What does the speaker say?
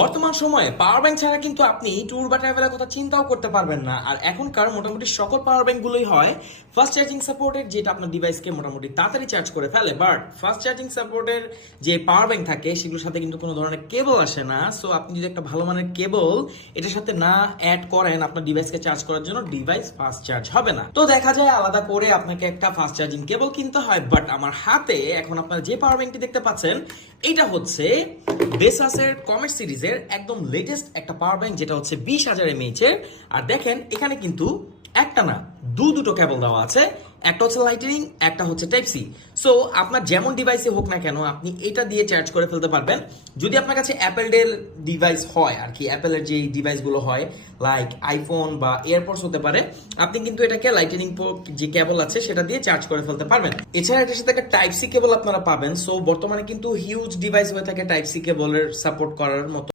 বর্তমান সময়ে power bank ছাড়া কিন্তু আপনি ট্যুর বা ট্রাভেলের কথা চিন্তাও করতে পারবেন না। আর এখনকার মোটামুটি সকল পাওয়ার ব্যাংক গুলোই হয় ফাস্ট চার্জিং সাপোর্টেড, যেটা আপনার ডিভাইসকে মোটামুটি তাড়াতাড়ি চার্জ করে ফেলে। বাট ফাস্ট চার্জিং সাপোর্টের যে পাওয়ার ব্যাংক থাকে সেগুলোর সাথে কিন্তু কোনো ধরনের কেবল আসে না। সো আপনি যদি একটা ভালো মানের কেবল এটার সাথে না অ্যাড করেন আপনার ডিভাইসকে চার্জ করার জন্য, ডিভাইস ফাস্ট চার্জ হবে না। তো দেখা যায় আলাদা করে আপনাকে একটা ফাস্ট চার্জিং কেবল কিনতে হয়। বাট আমার হাতে এখন আপনারা যে পাওয়ার ব্যাংকটি দেখতে পাচ্ছেন এটা হচ্ছে বেসাসের কমেট সিরিজের একদম লেটেস্ট একটা পাওয়ার ব্যাংক, যেটা হচ্ছে 20,000 mAh এর। আর দেখেন এখানে কিন্তু একটা না দুটো কেবল দেওয়া আছে, একটা হচ্ছে লাইটনিং, একটা হচ্ছে টাইপ সি। সো আপনার যেমন ডিভাইসে হোক না কেন আপনি এটা দিয়ে চার্জ করে ফেলতে পারবেন। যদি আপনার কাছে অ্যাপেল ডেল ডিভাইস হয় আর কি, অ্যাপেলের যে ডিভাইসগুলো হয় লাইক আইফোন বা এয়ারপডস হতে পারে, আপনি কিন্তু এটাকে লাইটনিং যে কেবল আছে সেটা দিয়ে চার্জ করে ফেলতে পারবেন। এছাড়া এটার সাথে একটা টাইপ সি কেবল আপনারা পাবেন। সো বর্তমানে কিন্তু হিউজ ডিভাইস হয়ে থাকে টাইপ সি কেবলের সাপোর্ট করার মতো।